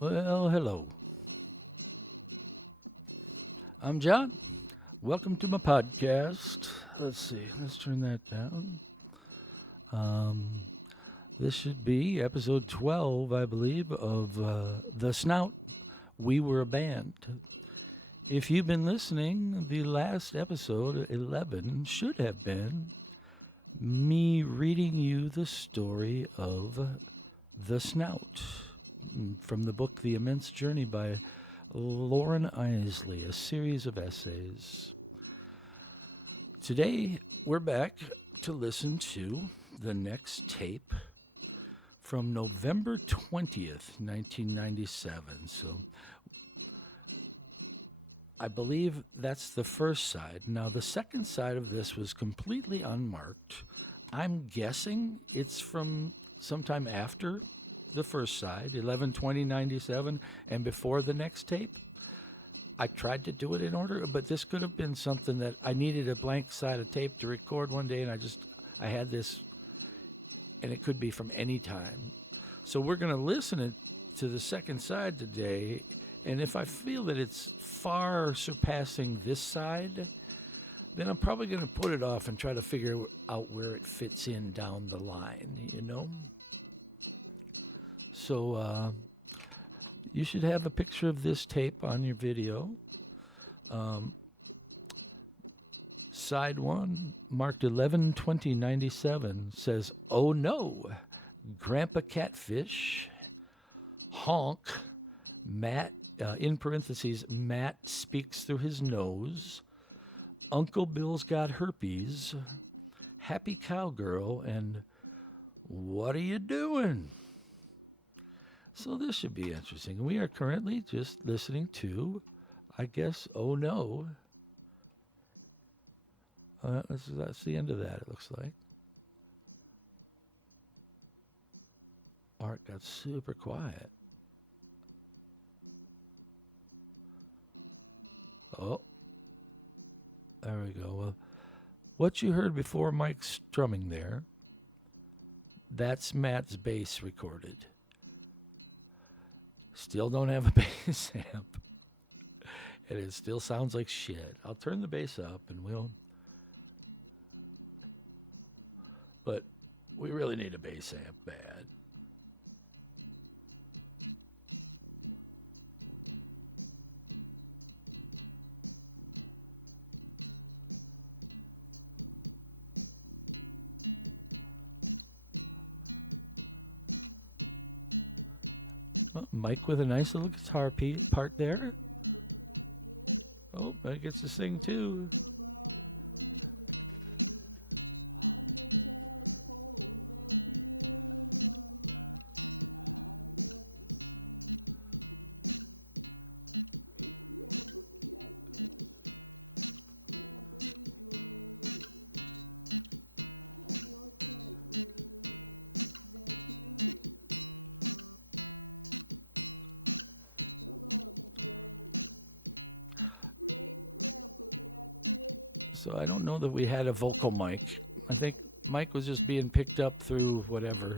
Well, hello. I'm John. Welcome to my podcast. Let's see, let's turn that down. Um, this should be episode 12, I believe, of The Snout. We Were a Band. If you've been listening, the last episode, 11, should have been me reading you the story of The Snout from the book The Immense Journey by Lauren Isley, a series of essays. Today, we're back to listen to the next tape from November 20th, 1997. So, I believe that's the first side. Now, the second side of this was completely unmarked. I'm guessing it's from sometime after the first side, 11/20/97, and before the next tape. I tried to do it in order, but this could have been something that I needed a blank side of tape to record one day, and I had this, and it could be from any time. So we're going to listen to the second side today, and if I feel that it's far surpassing this side, then I'm probably going to put it off and try to figure out where it fits in down the line, you know? So you should have a picture of this tape on your video. Side 1, marked 11/20/97, says, "Oh no, Grandpa Catfish, honk, Matt, in parentheses, Matt speaks through his nose, Uncle Bill's got herpes, happy cowgirl, and what are you doing?" So this should be interesting. We are currently just listening to, I guess, "Oh no." That's the end of that, it looks like. Art got super quiet. Oh, there we go. Well, what you heard before Mike's strumming there, that's Matt's bass recorded. Still don't have a bass amp. And it still sounds like shit. I'll turn the bass up and but we really need a bass amp bad. Mike with a nice little guitar part there. Oh, I gets to sing too. I don't know that we had a vocal mic. I think Mike was just being picked up through whatever.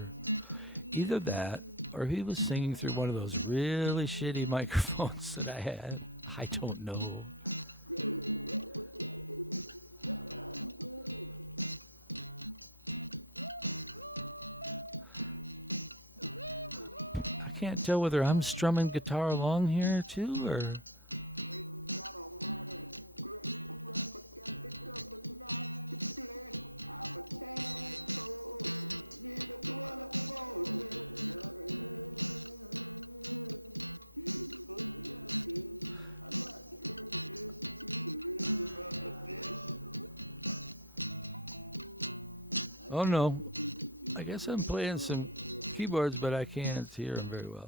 Either that, or he was singing through one of those really shitty microphones that I had. I don't know. I can't tell whether I'm strumming guitar along here too, or... Oh no, I guess I'm playing some keyboards, but I can't hear them very well.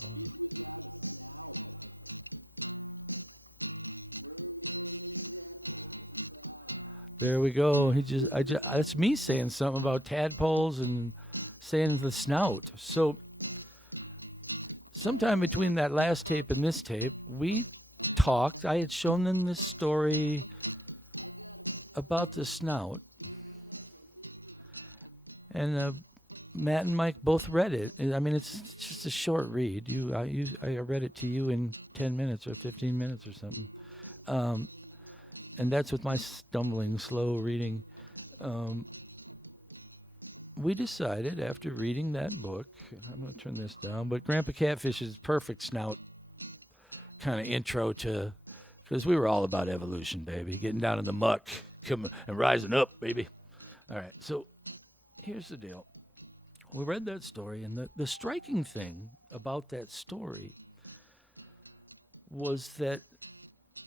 There we go. That's me saying something about tadpoles and saying the snout. So, sometime between that last tape and this tape, we talked. I had shown them this story about the snout. And Matt and Mike both read it. I mean, it's it's a short read. I read it to you in 10 minutes or 15 minutes or something. And that's with my stumbling, slow reading. We decided after reading that book, I'm going to turn this down, but Grandpa Catfish's perfect Snout kind of intro to, because we were all about evolution, baby, getting down in the muck, coming and rising up, baby. All right, so here's the deal. We read that story, and the striking thing about that story was that,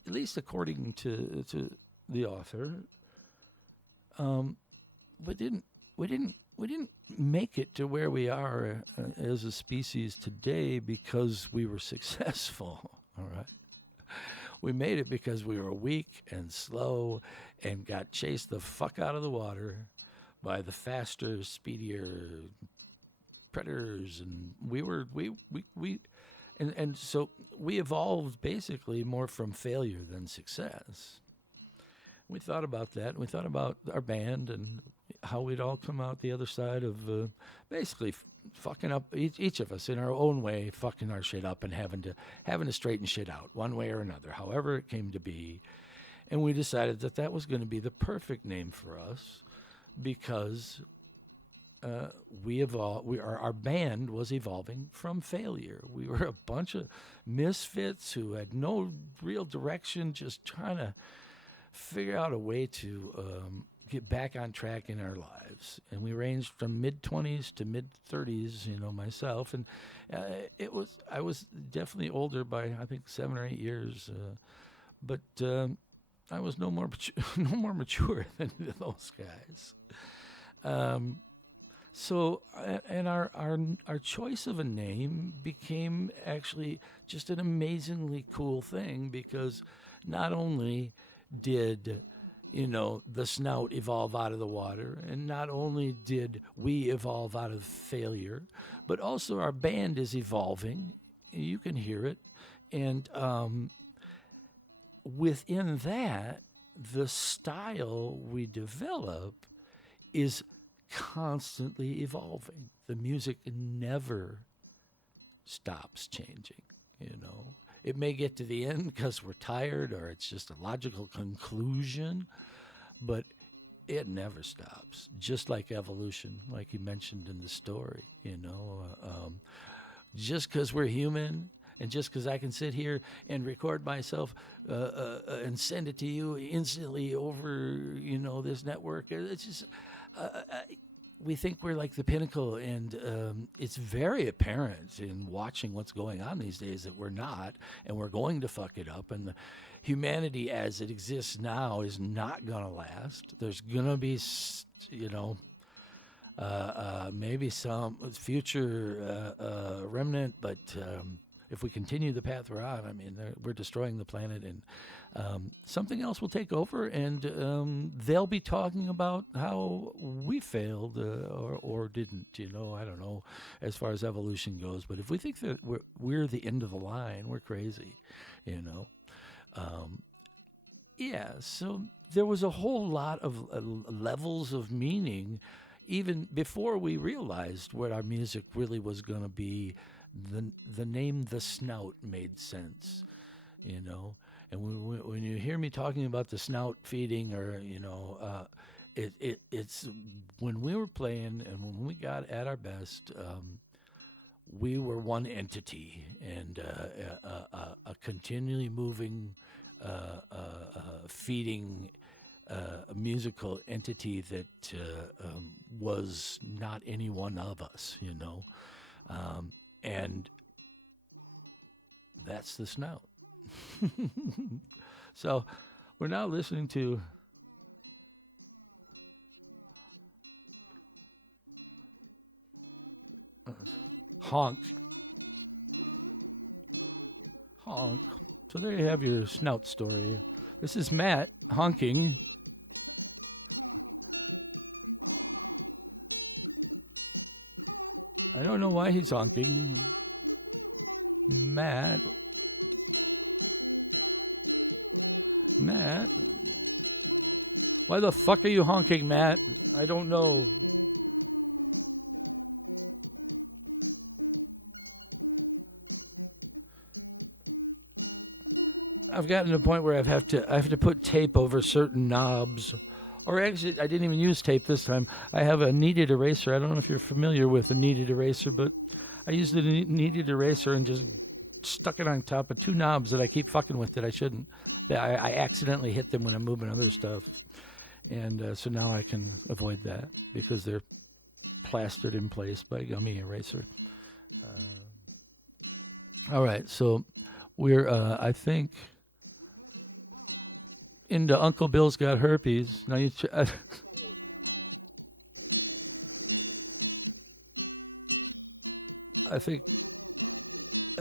at least according to the author, we didn't make it to where we are as a species today because we were successful. All right, we made it because we were weak and slow and got chased the fuck out of the water by the faster, speedier predators, and and so we evolved basically more from failure than success. We thought about that, and we thought about our band and how we'd all come out the other side of basically fucking up, each of us in our own way, fucking our shit up and having to straighten shit out one way or another, however it came to be. And we decided that was going to be the perfect name for us because our band was evolving from failure. We were a bunch of misfits who had no real direction, just trying to figure out a way to get back on track in our lives. And we ranged from mid-20s to mid-30s, myself. And I was definitely older by, I think, 7 or 8 years. But I was no more mature than those guys. So, and our choice of a name became actually just an amazingly cool thing, because not only did, the Snout evolve out of the water, and not only did we evolve out of failure, but also our band is evolving. You can hear it. And within that, the style we develop is constantly evolving. The music never stops changing, It may get to the end because we're tired or it's just a logical conclusion, but it never stops. Just like evolution, like you mentioned in the story, just because we're human, and just because I can sit here and record myself and send it to you instantly over, this network, it's just, we think we're like the pinnacle, and it's very apparent in watching what's going on these days that we're not, and we're going to fuck it up, and humanity as it exists now is not going to last. There's going to be, maybe some future remnant, but if we continue the path we're on, we're destroying the planet, and something else will take over, and they'll be talking about how we failed or didn't. I don't know as far as evolution goes, but if we think that we're the end of the line, we're crazy. Yeah. So there was a whole lot of levels of meaning, even before we realized what our music really was going to be. The name The Snout made sense, And when you hear me talking about the snout feeding, or it's when we were playing and when we got at our best, we were one entity, and a continually moving, feeding, a musical entity that was not any one of us, and that's the Snout. So we're now listening to Honk. So there you have your Snout story. This is Matt honking. I don't know why he's honking. Matt. Why the fuck are you honking, Matt? I don't know. I've gotten to the point where I have to put tape over certain knobs. Or actually, I didn't even use tape this time. I have a kneaded eraser. I don't know if you're familiar with a kneaded eraser, but I used the kneaded eraser and just stuck it on top of two knobs that I keep fucking with that I shouldn't. That I accidentally hit them when I'm moving other stuff. And so now I can avoid that because they're plastered in place by a gummy eraser. All right, so we're, I think, into Uncle Bill's Got Herpes. Now you I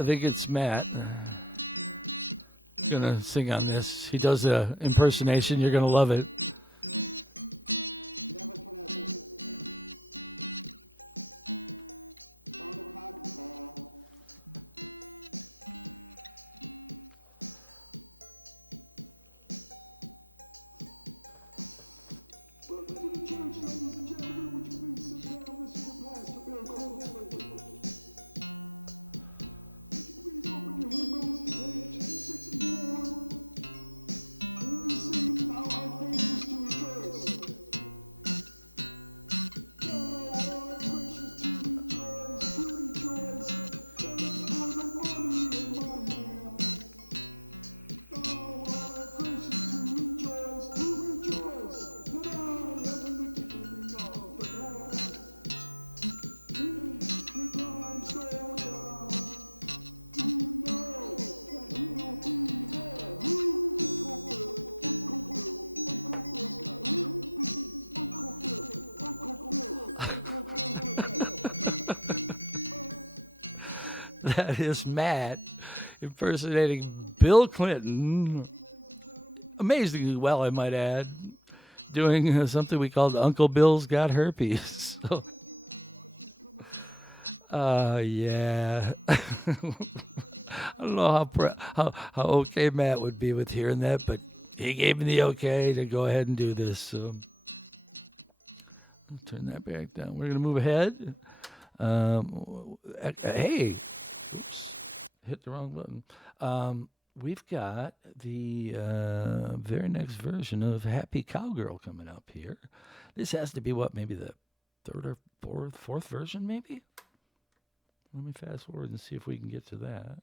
think it's Matt gonna sing on this. He does a impersonation. You're gonna love it. That is Matt impersonating Bill Clinton. Amazingly well, I might add. Doing something we called Uncle Bill's Got Herpes. So, yeah. I don't know how okay Matt would be with hearing that, but he gave me the okay to go ahead and do this. So I'll turn that back down. We're going to move ahead. Hey. Oops, hit the wrong button. We've got the very next version of Happy Cowgirl coming up here. This has to be maybe the third or fourth version, maybe? Let me fast forward and see if we can get to that.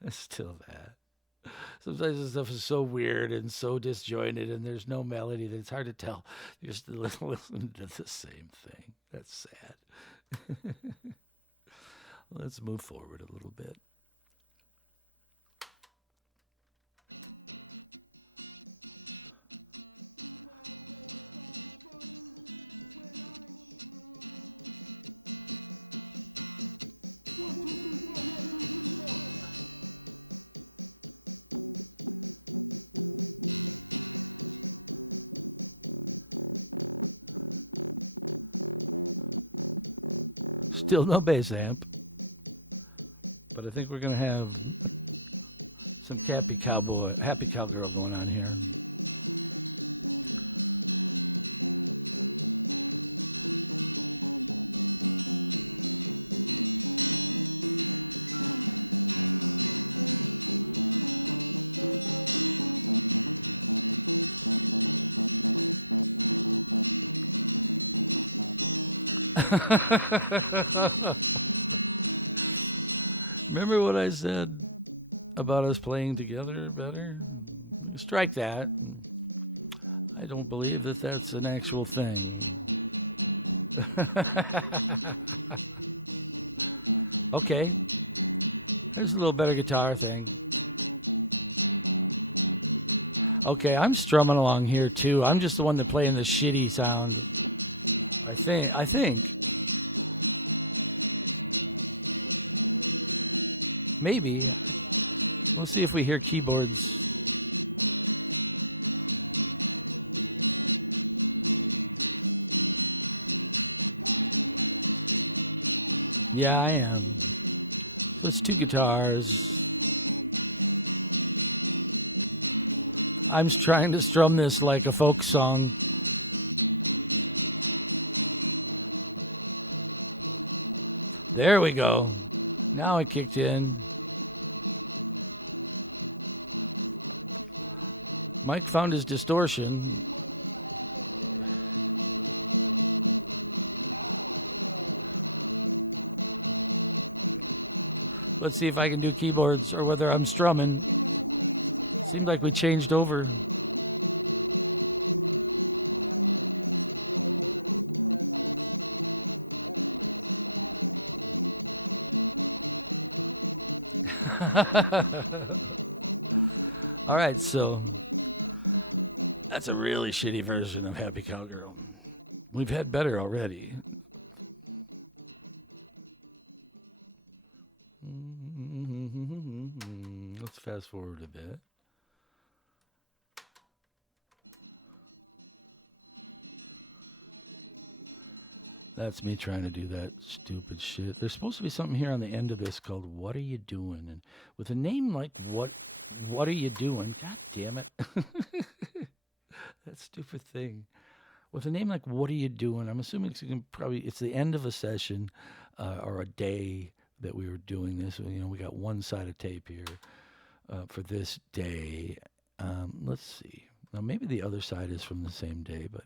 That's still that. Sometimes the stuff is so weird and so disjointed and there's no melody that it's hard to tell. You're just listening to the same thing. That's sad. Let's move forward a little bit. Still no bass amp, but I think we're gonna have some happy cowgirl going on here. Remember what I said about us playing together better? Strike that. I don't believe that that's an actual thing. Okay. There's a little better guitar thing. Okay, I'm strumming along here too. I'm just the one that playing the shitty sound. I think. Maybe. We'll see if we hear keyboards. Yeah, I am. It's two guitars. I'm trying to strum this like a folk song. There we go. Now it kicked in. Mike found his distortion. Let's see if I can do keyboards or whether I'm strumming. Seems like we changed over. All right, so that's a really shitty version of Happy Cowgirl. We've had better already. Let's fast forward a bit. That's me trying to do that stupid shit. There's supposed to be something here on the end of this called "What Are You Doing?" And with a name like What Are You Doing? God damn it! That stupid thing. With a name like "What Are You Doing?" I'm assuming it's the end of a session or a day that we were doing this. You know, we got one side of tape here for this day. Let's see. Now maybe the other side is from the same day, but.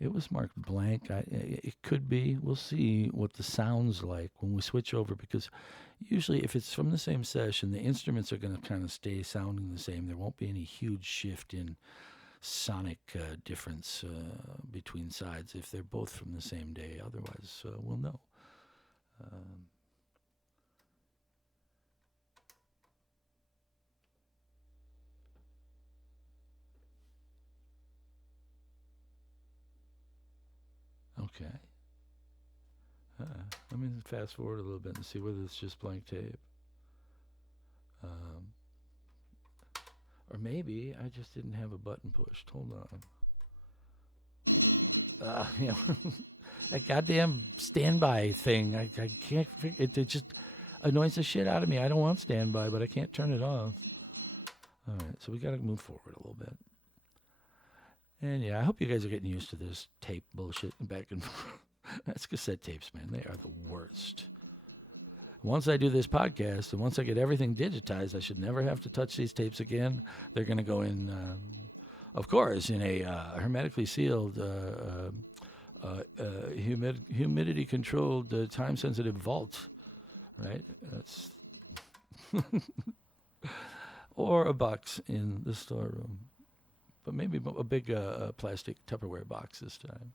It was marked blank. It could be. We'll see what the sound's like when we switch over, because usually if it's from the same session, the instruments are going to kind of stay sounding the same. There won't be any huge shift in sonic difference between sides if they're both from the same day. Otherwise, we'll know. Okay. Let me fast forward a little bit and see whether it's just blank tape. Or maybe I just didn't have a button pushed. Hold on. Yeah. That goddamn standby thing. I can't. It just annoys the shit out of me. I don't want standby, but I can't turn it off. All right, so we got to move forward a little bit. And yeah, I hope you guys are getting used to this tape bullshit back and forth. That's cassette tapes, man. They are the worst. Once I do this podcast and once I get everything digitized, I should never have to touch these tapes again. They're going to go in, of course, in a hermetically sealed, humidity-controlled, time-sensitive vault, right? That's or a box in the storeroom. But maybe a big plastic Tupperware box this time.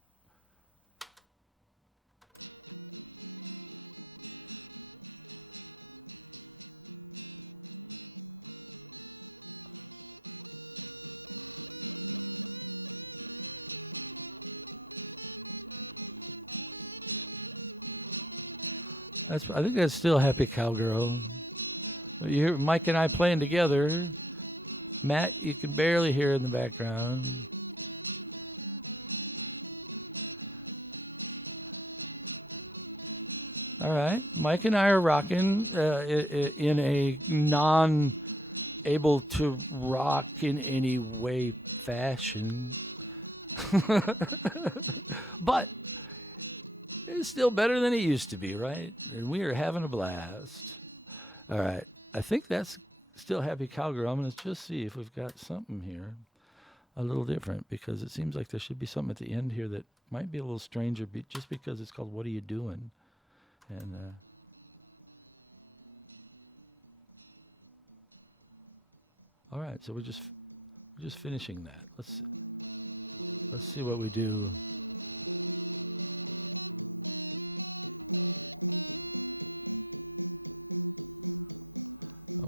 I think that's still Happy Cowgirl. You hear Mike and I playing together. Matt, you can barely hear in the background. All right. Mike and I are rocking in a non-able to rock in any way fashion. But it's still better than it used to be, right? And we are having a blast. All right. I think that's still Happy Cowgirl. I'm going to just see if we've got something here a little different, because it seems like there should be something at the end here that might be a little stranger just because it's called What Are You Doing? And all right, so we're just finishing that. Let's see what we do.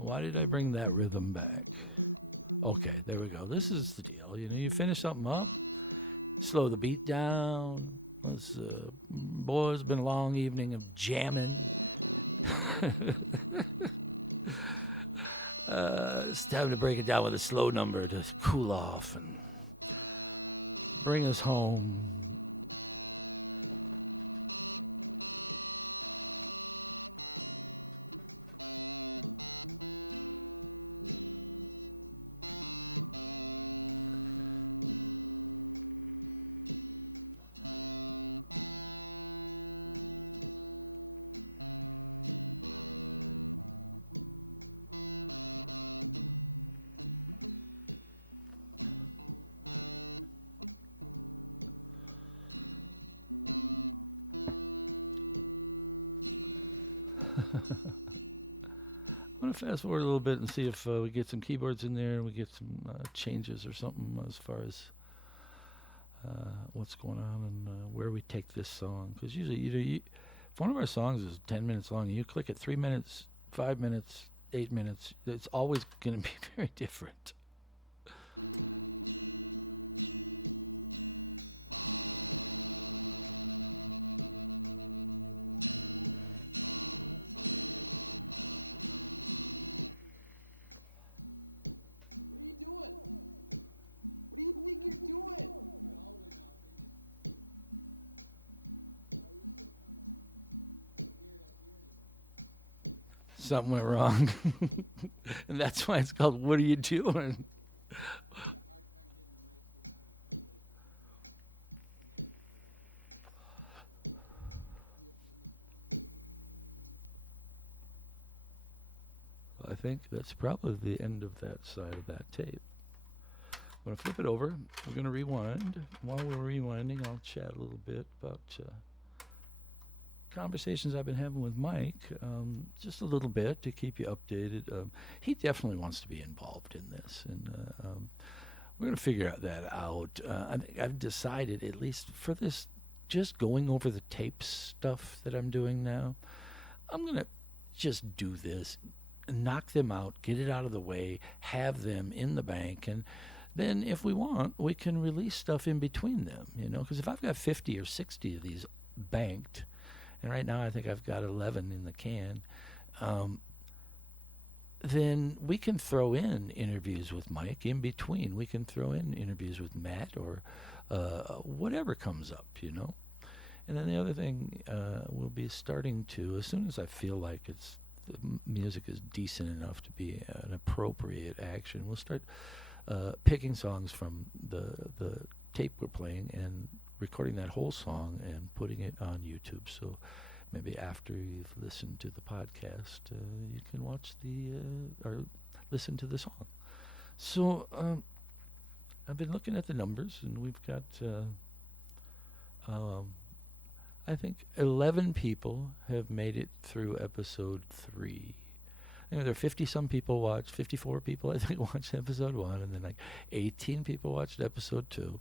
Why did I bring that rhythm back? Okay, there we go. This is the deal. You know, you finish something up, slow the beat down. Boy, it's been a long evening of jamming. It's time to break it down with a slow number to cool off and bring us home. fast forward a little bit and see if we get some keyboards in there and we get some changes or something as far as what's going on and where we take this song. Because usually, if one of our songs is 10 minutes long, you click it 3 minutes, 5 minutes, 8 minutes, it's always going to be very different. Something went wrong. And that's why it's called What Are You Doing? I think that's probably the end of that side of that tape. I'm going to flip it over. We're going to rewind. While we're rewinding, I'll chat a little bit about conversations I've been having with Mike, just a little bit to keep you updated. He definitely wants to be involved in this, and we're going to figure that out. I think I've decided, at least for this, just going over the tape stuff that I'm doing now, I'm going to just do this, knock them out, get it out of the way, have them in the bank, and then if we want, we can release stuff in between them, because if I've got 50 or 60 of these banked, and right now I think I've got 11 in the can, then we can throw in interviews with Mike in between. We can throw in interviews with Matt or whatever comes up, And then the other thing, we'll be starting to, as soon as I feel like the music is decent enough to be an appropriate action, we'll start picking songs from the tape we're playing and recording that whole song and putting it on YouTube. So maybe after you've listened to the podcast, you can watch or listen to the song. So I've been looking at the numbers, and we've got I think 11 people have made it through episode 3. There are 50-some people watched, 54 people, I think, watched episode 1, and then like 18 people watched episode 2.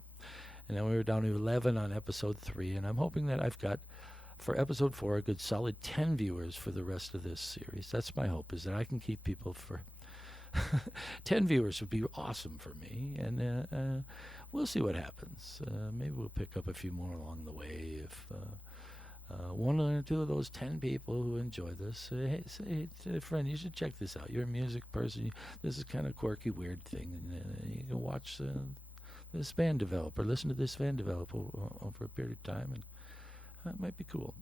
And then we were down to 11 on episode 3, and I'm hoping that I've got, for episode 4, a good solid 10 viewers for the rest of this series. That's my hope, is that I can keep people for 10 viewers would be awesome for me, and we'll see what happens. Maybe we'll pick up a few more along the way if one or two of those 10 people who enjoy this say, hey, friend, you should check this out. You're a music person. This is kind of quirky, weird thing, and you can watch this band develop or listen to this band develop over a period of time, and that might be cool.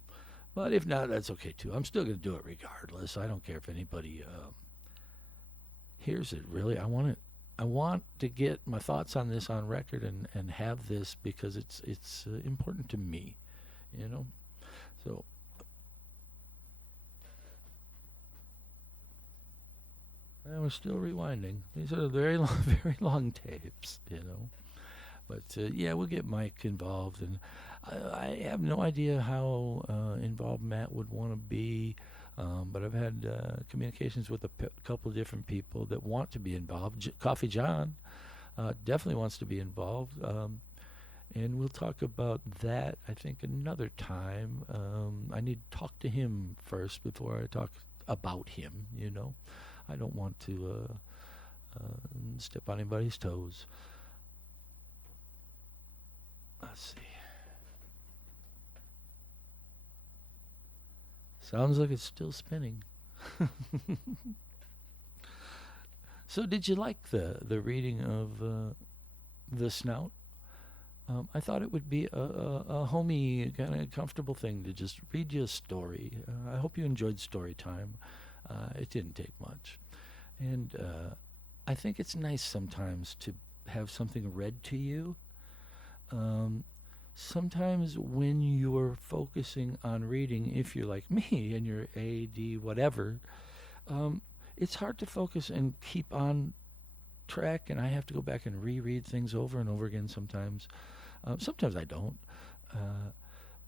But if not, that's okay too. I'm still going to do it regardless. I don't care if anybody hears it. Really, I want to get my thoughts on this on record and have this because it's important to me, So and we're still rewinding. These are very long tapes, But yeah, we'll get Mike involved, and I have no idea how involved Matt would want to be. But I've had communications with a couple of different people that want to be involved. Coffee John definitely wants to be involved. And we'll talk about that, I think, another time. I need to talk to him first before I talk about him, I don't want to step on anybody's toes. Let's see. Sounds like it's still spinning. So did you like the reading of the Snout? I thought it would be a homey, kind of comfortable thing to just read you a story. I hope you enjoyed story time. It didn't take much. And I think it's nice sometimes to have something read to you. Sometimes when you're focusing on reading, if you're like me and you're AD whatever, it's hard to focus and keep on track, and I have to go back and reread things over and over again sometimes. Sometimes I don't.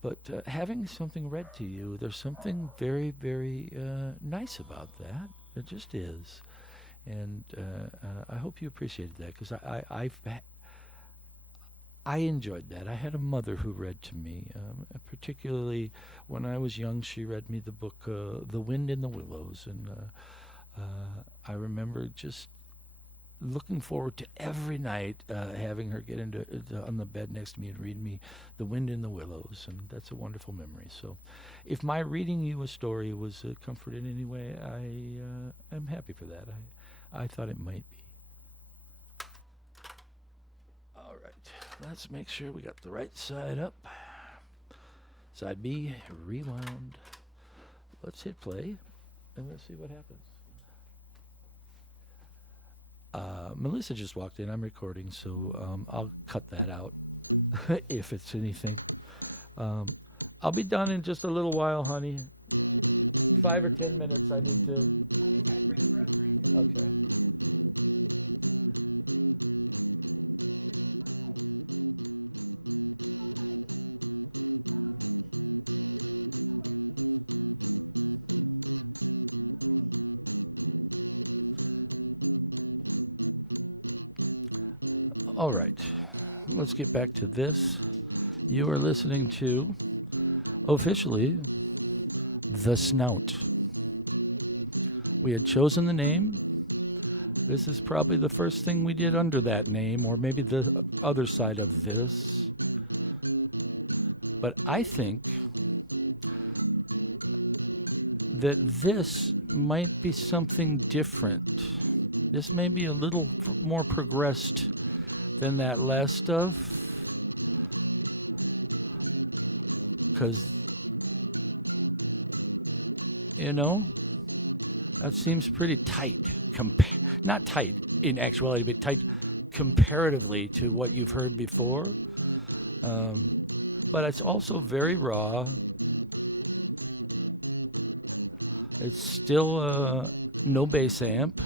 But having something read to you, there's something very, very nice about that. It just is. And I hope you appreciated that, because I enjoyed that. I had a mother who read to me, particularly when I was young. She read me the book The Wind in the Willows, and I remember just looking forward to every night having her get into on the bed next to me and read me The Wind in the Willows, and that's a wonderful memory. So, if my reading you a story was a comfort in any way, I'm happy for that. I thought it might be. All right, let's make sure we got the right side up. Side B, rewound. Let's hit play, and let's see what happens. Melissa just walked in. I'm recording, so I'll cut that out if it's anything. I'll be done in just a little while, honey. 5 or 10 minutes, I think. All right, let's get back to this. You are listening to, officially, The Snout. We had chosen the name. This is probably the first thing we did under that name, or maybe the other side of this. But I think that this might be something different. This may be a little more progressed than that last stuff, because, you know, that seems pretty tight. Not tight in actuality, but tight comparatively to what you've heard before. But it's also very raw. It's still no bass amp.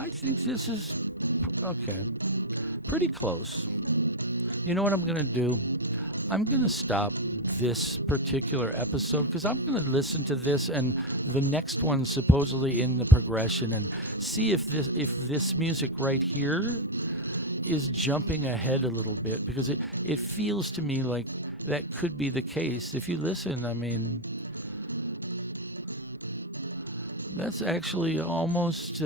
I think this is okay, pretty close. You know what I'm gonna do? I'm gonna stop this particular episode, because I'm going to listen to this and the next one supposedly in the progression, and see if this music right here is jumping ahead a little bit, because it feels to me like that could be the case. If you listen, I mean, that's actually almost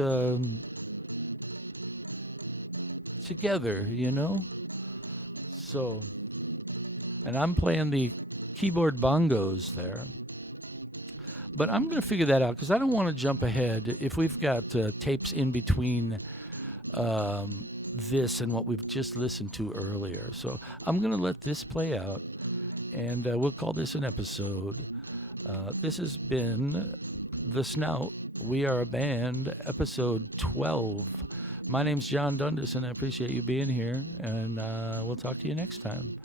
together, you know? So, and I'm playing the keyboard bongos there. But I'm going to figure that out, because I don't want to jump ahead if we've got tapes in between this and what we've just listened to earlier. So I'm going to let this play out, and we'll call this an episode. This has been The Snout. We Are a Band, episode 12. My name's John Dundas, and I appreciate you being here, and we'll talk to you next time.